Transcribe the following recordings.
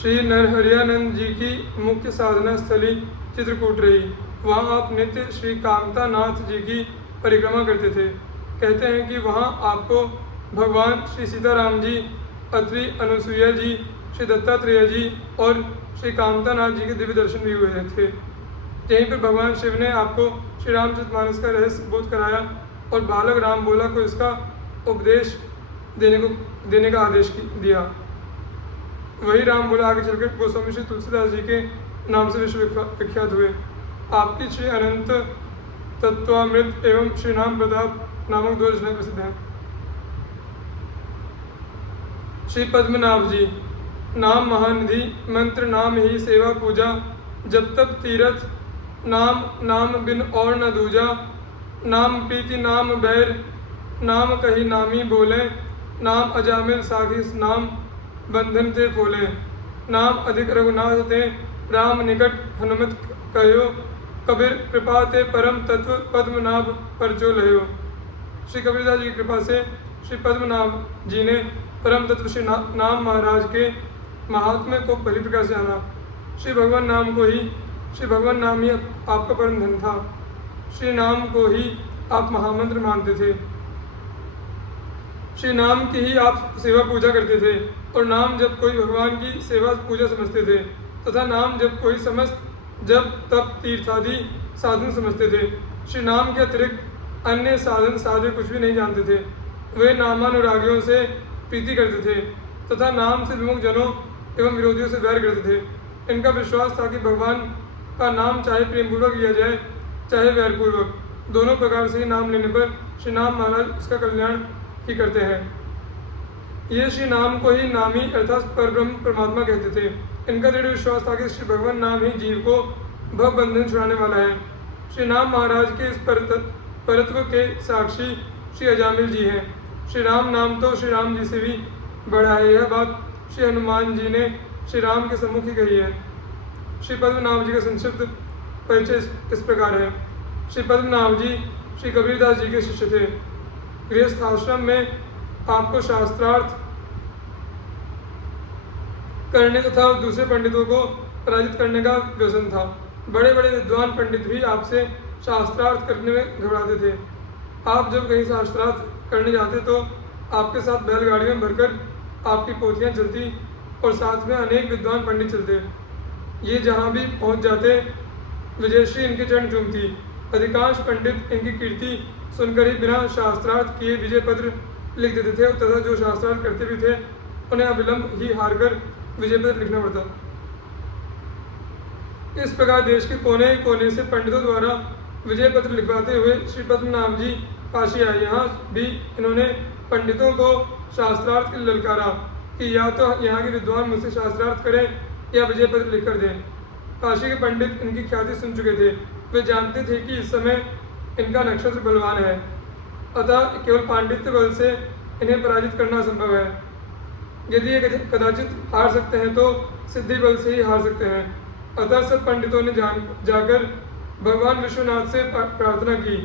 श्री नरहरियानंद जी की मुख्य साधना स्थली चित्रकूट रही। वहाँ आप नित्य श्री कामतानाथ जी की परिक्रमा करते थे। कहते हैं कि वहाँ आपको भगवान श्री सीताराम जी, अत्रि अनुसुईया जी, श्री दत्तात्रेय जी और श्री कामतानाथ जी के दिव्य दर्शन भी हुए थे। यहीं पर भगवान शिव ने आपको श्री रामचरितमानस का रहस्य बोध कराया और बालक राम बोला को इसका उपदेश देने का आदेश दिया। वही राम बोला आगे चलकर गोस्वामी श्री तुलसीदास जी के नाम से विश्व विख्यात हुए। आपकी श्री अनंत तत्वामृत एवं श्री नाम प्रताप नामक 2 रचनाएं प्रसिद्ध हैं। श्री पद्मनाभ जी, नाम महानिधि, मंत्र नाम ही सेवा पूजा, जब तब तीरथ, नाम नाम बिन और न दूजा, नाम प्रीति नाम बैर, नाम कही नामी बोले, नाम अजामिल साखिस नाम बंधन ते खोले, नाम अधिक रघुनाथ ते राम निकट हनुमत कहो, कबीर कृपा ते परम तत्व पद्मनाभ परचो लयो। श्री कबीरदास जी की कृपा से श्री पद्मनाभ जी ने परम तत्व श्री नाम महाराज के महात्म्य को भली प्रकार से जाना। श्री भगवान नाम ही आपका परम धन था। श्री नाम को ही आप महामंत्र मानते थे। श्री नाम की ही आप सेवा पूजा करते थे और नाम जब कोई भगवान की सेवा पूजा समझते थे तथा नाम जब कोई समस्त जब तब तीर्थादि साधन समझते थे। श्री नाम के अतिरिक्त अन्य साधन साध्य कुछ भी नहीं जानते थे। वे नामानुरागियों से प्रीति करते थे तथा नाम से विमुख जनों एवं विरोधियों से वैर करते थे। इनका विश्वास था कि भगवान का नाम चाहे प्रेमपूर्वक लिया जाए चाहे वैरपूर्वक, दोनों प्रकार से ही नाम लेने पर श्री नाम महाराज इसका कल्याण ही करते हैं। ये श्री नाम को ही नामी अर्थात परब्रह्म परमात्मा कहते थे। इनका दृढ़ विश्वास था कि श्री भगवान नाम ही जीव को भव बंधन छुड़ाने वाला है। श्री नाम महाराज के इस परत्व के साक्षी श्री अजामिल जी हैं। श्री राम नाम तो श्री राम जी से भी बड़ा है, यह बात श्री हनुमान जी ने श्री राम के सम्मुख ही कही है। श्री पद्मनाभ जी का संक्षिप्त परिचय इस प्रकार है। श्री पद्मनाभ जी श्री कबीरदास जी के शिष्य थे। गृहस्थ आश्रम में आपको शास्त्रार्थ करने तथा दूसरे पंडितों को पराजित करने का व्यसन था। बड़े बड़े विद्वान पंडित भी आपसे शास्त्रार्थ करने में घबराते थे। आप जब कहीं शास्त्रार्थ करने जाते तो आपके साथ बैलगाड़ियों में भरकर आपकी पोथियां चलती और साथ में अनेक विद्वान पंडित चलते। ये जहाँ भी पहुँच जाते विजयश्री इनके चरण चूमती। अधिकांश पंडित इनकी कीर्ति सुनकर ही बिना शास्त्रार्थ किए विजय पत्र लिख देते थे तथा जो शास्त्रार्थ करते भी थे उन्हें अविलंब ही हारकर विजय पत्र लिखना पड़ता। इस प्रकार देश के कोने कोने से पंडितों द्वारा विजय पत्र लिखवाते हुए श्री पद्मनाभ जी काशी आए। यहाँ भी इन्होंने पंडितों को शास्त्रार्थ के लिए ललकारा कि या तो यहाँ के विद्वान मुझसे शास्त्रार्थ करें या विजय पत्र लिख कर दें। काशी के पंडित इनकी ख्याति सुन चुके थे। वे जानते थे कि इस समय इनका नक्षत्र बलवान है, अतः केवल पांडित्य बल से इन्हें पराजित करना संभव है। यदि ये कदाचित हार सकते हैं तो सिद्धि बल से ही हार सकते हैं। अतः सब पंडितों ने जाकर भगवान विश्वनाथ से प्रार्थना की।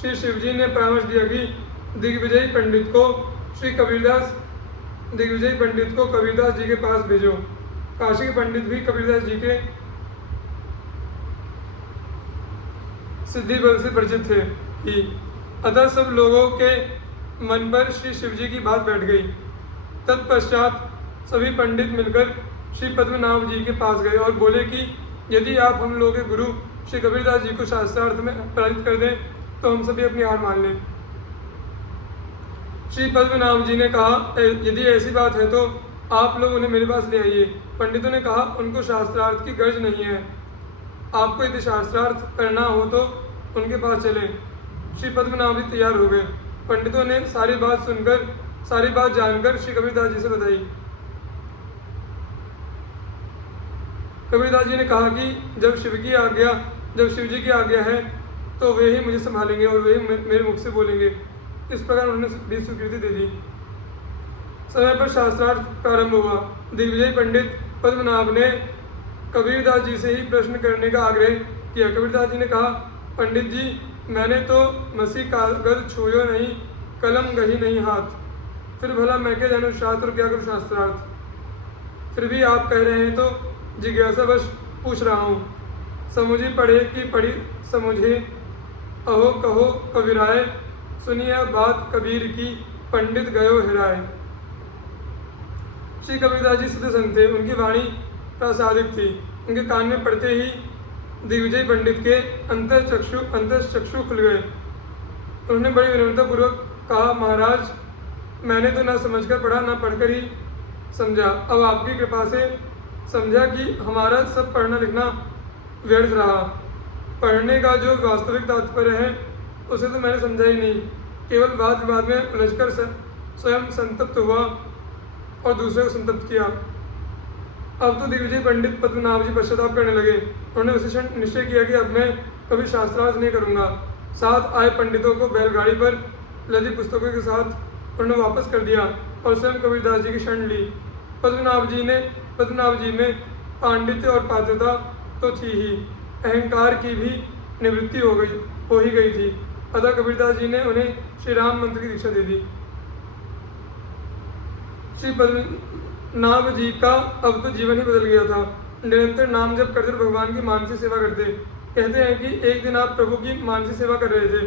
श्री शिवजी ने परामर्श दिया कि दिग्विजयी पंडित को कबीरदास जी के पास भेजो। काशी के पंडित भी कबीरदास जी के सिद्धि बल से परिचित थे ही। अतः सब लोगों के मन पर श्री शिवजी की बात बैठ गई। तत्पश्चात सभी पंडित मिलकर श्री पद्मनाभ जी के पास गए और बोले कि यदि आप हम लोगों के गुरु श्री कबीरदास जी को शास्त्रार्थ में पराजित कर दें तो हम सभी अपनी हार मान लें। श्री पद्मनाभ जी ने कहा, यदि ऐसी बात है तो आप लोग उन्हें मेरे पास ले आइए। पंडितों ने कहा, उनको शास्त्रार्थ की गर्ज नहीं है, आपको यदि शास्त्रार्थ करना हो तो उनके पास चलें। श्री पद्मनाभ जी तैयार हो गए। पंडितों ने सारी बात जानकर श्री कबीरदास जी से बताई। कबीरदास जी ने कहा कि जब शिव जी की आज्ञा है तो वे ही मुझे संभालेंगे और वे ही मेरे मुख से बोलेंगे। इस प्रकार उन्होंने भी स्वीकृति दे दी। समय पर शास्त्रार्थ प्रारंभ हुआ। दिग्विजय पंडित पद्मनाभ ने कबीरदास जी से ही प्रश्न करने का आग्रह किया। कबीरदास जी ने कहा, पंडित जी, मैंने तो मसी कागज छुयो नहीं, कलम गही नहीं हाथ, फिर भला मैं क्या जानूँ शास्त्र और क्या करूँ शास्त्रार्थ। फिर भी आप कह रहे हैं तो जिज्ञासावश पूछ रहा हूँ। समुझी पढ़े कि पढ़ी समुझे, अहो कहो कबीराय, सुनिए बात कबीर की, पंडित गयो हिराए। श्री कबीरदास जी सिद्ध संत थे, उनकी वाणी प्रासादिक थी। उनके कान में पड़ते ही दिग्विजय पंडित के अंतरचक्षु खुल गए। उन्होंने बड़ी विनम्रतापूर्वक कहा, महाराज मैंने तो ना समझकर पढ़ा ना पढ़कर ही समझा। अब आपकी कृपा से समझा कि हमारा सब पढ़ना लिखना व्यर्थ रहा। पढ़ने का जो वास्तविक तात्पर्य है उसे तो मैंने समझा ही नहीं, केवल वाद विवाद में उलझकर स्वयं संतप्त हुआ और दूसरे को संतप्त किया। अब तो दिग्विजय पंडित पद्मनाभ जी पश्चाताप करने लगे। उन्होंने उसी क्षण निश्चय किया कि अब मैं कभी शास्त्रार्थ नहीं करूंगा। साथ आए पंडितों को बैलगाड़ी पर लदी पुस्तकों के साथ उन्होंने वापस कर दिया और स्वयं कबीरदास जी की शरण ली। पद्मनाभ जी में पांडित्य और पात्रता तो थी ही, अहंकार की भी निवृत्ति हो ही गई थी। अतः कबीरदास जी ने उन्हें श्री राम मंत्र की दीक्षा दे दी। श्री पद्मनाभ जी का अब तो जीवन ही बदल गया था। निरंतर नाम जप करते भगवान की मानसी सेवा करते। कहते हैं कि एक दिन आप प्रभु की मानसी सेवा कर रहे थे।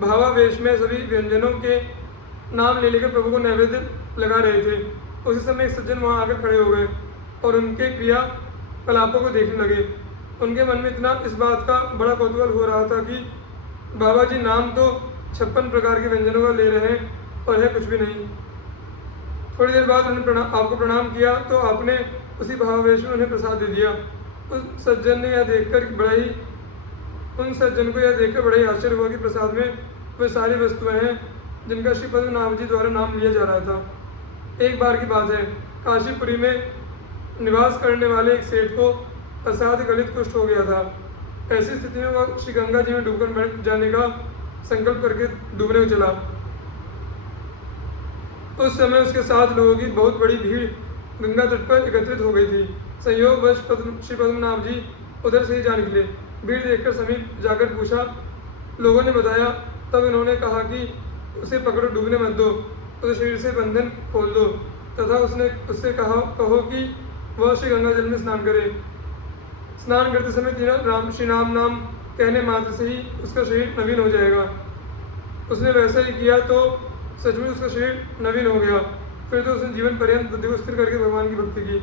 भावावेश में सभी व्यंजनों के नाम ले लेकर प्रभु को नैवेद्य लगा रहे थे। उसी समय एक सज्जन वहां आकर खड़े हो गए और उनके क्रियाकलापों को देखने लगे। उनके मन में इतना इस बात का बड़ा कौतूहल हो रहा था कि बाबा जी नाम तो 56 प्रकार के व्यंजनों का ले रहे हैं और है कुछ भी नहीं। थोड़ी देर बाद उन्होंने आपको प्रणाम किया तो आपने उसी भावावेश में उन्हें प्रसाद दे दिया। उन सज्जन को यह देखकर बड़ा ही आश्चर्य हुआ कि प्रसाद में वे सारी वस्तुएं हैं जिनका श्री पद्मनाभ जी द्वारा नाम लिया जा रहा था। एक बार की बात है, काशीपुरी में निवास करने वाले एक सेठ को असाध्य गलित कुष्ठ हो गया था। ऐसी स्थिति में वह श्री गंगा जी में डूबकर मर जाने का संकल्प करके डूबने को चला। उस समय उसके साथ लोगों की बहुत बड़ी भीड़ गंगा तट पर एकत्रित हो गई थी। संयोगवश श्री पद्मनाभ जी उधर से ही जा निकले। भीड़ देखकर समीप जाकर पूछा, लोगों ने बताया। तब इन्होंने कहा कि उसे पकड़ो, डूबने मत दो, उसे शरीर से बंधन खोल दो तथा उससे कहो कि वह श्री गंगा जल में स्नान करे। स्नान करते समय तीनों श्री नाम कहने मात्र से ही उसका शरीर नवीन हो जाएगा। उसने वैसा ही किया तो सचमुच उसका शरीर नवीन हो गया। फिर तो उसने जीवन पर्यंत बुद्धि को स्थिर करके भगवान की भक्ति की।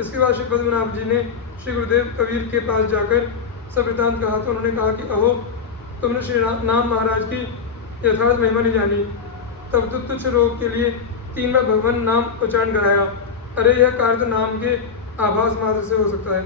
इसके बाद श्री पद्मनाभ जी ने श्री गुरुदेव कबीर के पास जाकर सब वृतांत कहा तो उन्होंने कहा कि अहो, तुमने श्री नाम महाराज की यथार्थ महिमा नहीं जानी। तब तो तुच्छ रोग के लिए 3 बार भगवान नाम उच्चारण कराया। अरे यह कार्य तो नाम के आभास मात्र से हो सकता है।